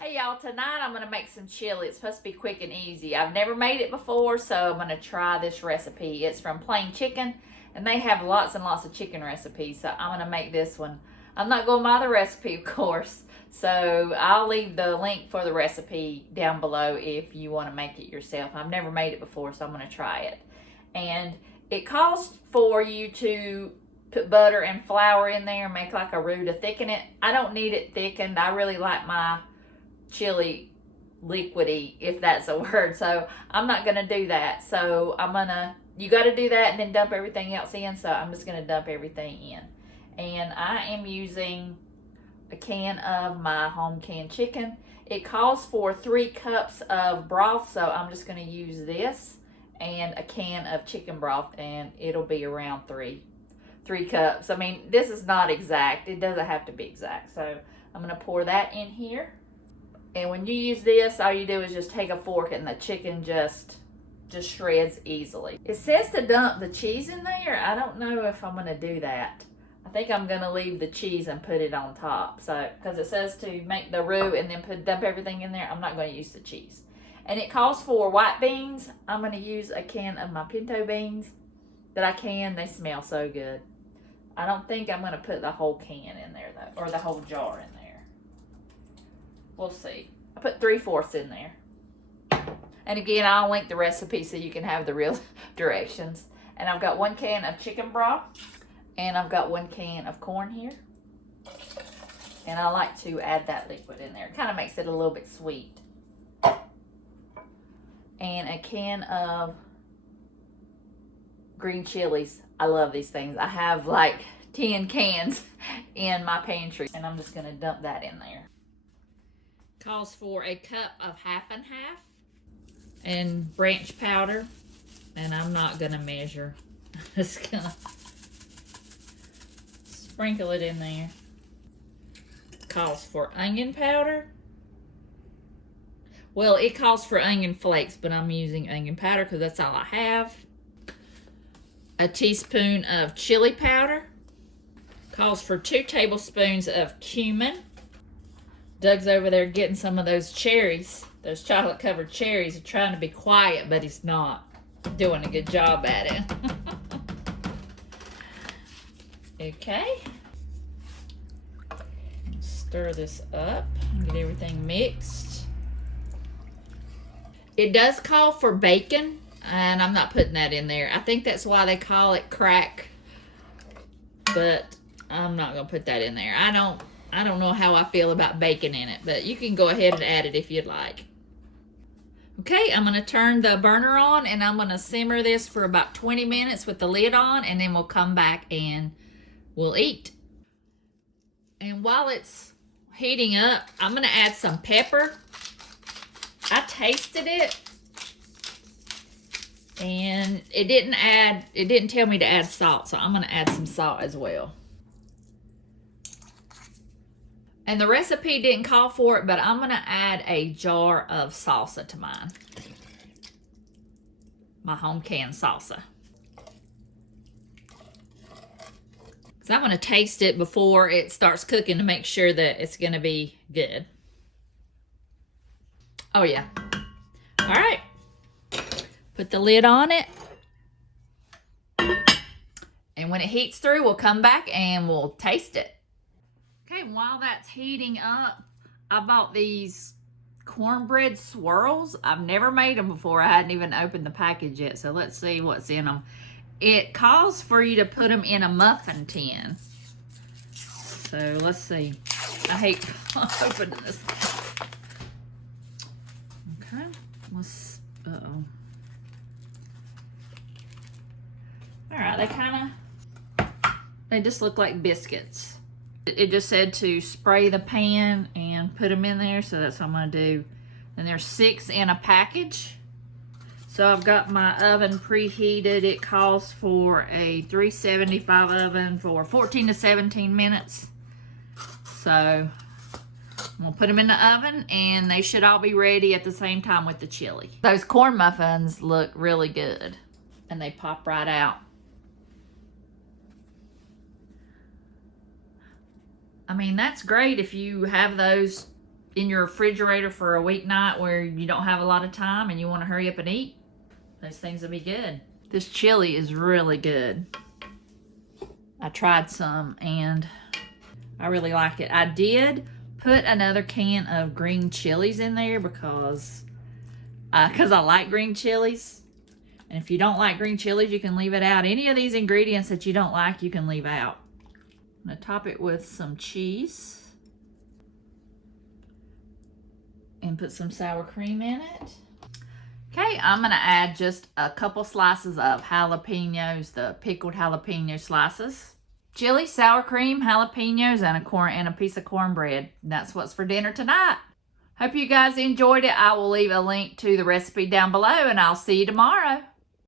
Hey y'all, tonight I'm going to make some chili. It's supposed to be quick and easy. I've never made it before, so I'm going to try this recipe. It's from Plain Chicken, and they have lots and lots of chicken recipes, so I'm going to make this one. I'm not going by the recipe, of course, so I'll leave the link for the recipe down below if you want to make it yourself. I've never made it before, so I'm going to try it. And it calls for you to put butter and flour in there and make like a roux to thicken it. I don't need it thickened. I really like my chili liquidy, if that's a word, so I'm not gonna do that. So you got to do that and then dump everything else in, so I'm just gonna dump everything in. And I am using a can of my home canned chicken. It calls for 3 cups of broth, so I'm just gonna use this and a can of chicken broth, and it'll be around three cups. I mean, this is not exact, it doesn't have to be exact, so I'm gonna pour that in here. And when you use this, all you do is just take a fork and the chicken just shreds easily. It says to dump the cheese in there. I don't know if I'm gonna do that. I think I'm gonna leave the cheese and put it on top. So, because it says to make the roux and then dump everything in there, I'm not gonna use the cheese. And it calls for white beans. I'm gonna use a can of my pinto beans that I can. They smell so good. I don't think I'm gonna put the whole can in there though, or the whole jar in there. We'll see. I put 3/4 in there. And again, I'll link the recipe so you can have the real directions. And I've got 1 can of chicken broth. And I've got 1 can of corn here. And I like to add that liquid in there. It kind of makes it a little bit sweet. And a can of green chilies. I love these things. I have like 10 cans in my pantry. And I'm just going to dump that in there. Calls for a cup of 50/50 and branch powder, and I'm not gonna measure. I'm just gonna sprinkle it in there. Calls for onion powder. Well, it calls for onion flakes, but I'm using onion powder because that's all I have. A teaspoon of chili powder. Calls for 2 tablespoons of cumin. Doug's over there getting some of those cherries, those chocolate covered cherries. He's trying to be quiet, but he's not doing a good job at it. Okay. Stir this up and get everything mixed. It does call for bacon, and I'm not putting that in there. I think that's why they call it crack, but I'm not gonna put that in there. I don't know how I feel about bacon in it, but you can go ahead and add it if you'd like. Okay, I'm gonna turn the burner on and I'm gonna simmer this for about 20 minutes with the lid on, and then we'll come back and we'll eat. And while it's heating up, I'm gonna add some pepper. I tasted it and it didn't tell me to add salt, so I'm gonna add some salt as well. And the recipe didn't call for it, but I'm gonna add a jar of salsa to mine. My home canned salsa. So I'm gonna taste it before it starts cooking to make sure that it's gonna be good. Oh yeah. All right. Put the lid on it. And when it heats through, we'll come back and we'll taste it. Okay, while that's heating up, I bought these cornbread swirls. I've never made them before. I hadn't even opened the package yet, so let's see what's in them. It calls for you to put them in a muffin tin. So let's see. I hate opening this. Okay, let's, uh-oh. All right, they just look like biscuits. It just said to spray the pan and put them in there, so that's what I'm gonna do. And there's 6 in a package. So I've got my oven preheated. It calls for a 375 oven for 14 to 17 minutes. So I'm gonna put them in the oven and they should all be ready at the same time with the chili. Those corn muffins look really good and they pop right out. I mean, that's great if you have those in your refrigerator for a weeknight where you don't have a lot of time and you want to hurry up and eat, those things will be good. This chili is really good. I tried some and I really like it. I did put another can of green chilies in there because I like green chilies. And if you don't like green chilies, you can leave it out. Any of these ingredients that you don't like, you can leave out. I'm gonna top it with some cheese and put some sour cream in it. Okay, I'm gonna add just a couple slices of jalapenos, the pickled jalapeno slices. Chili, sour cream, jalapenos, and a piece of cornbread. That's what's for dinner tonight. Hope you guys enjoyed it. I will leave a link to the recipe down below, and I'll see you tomorrow.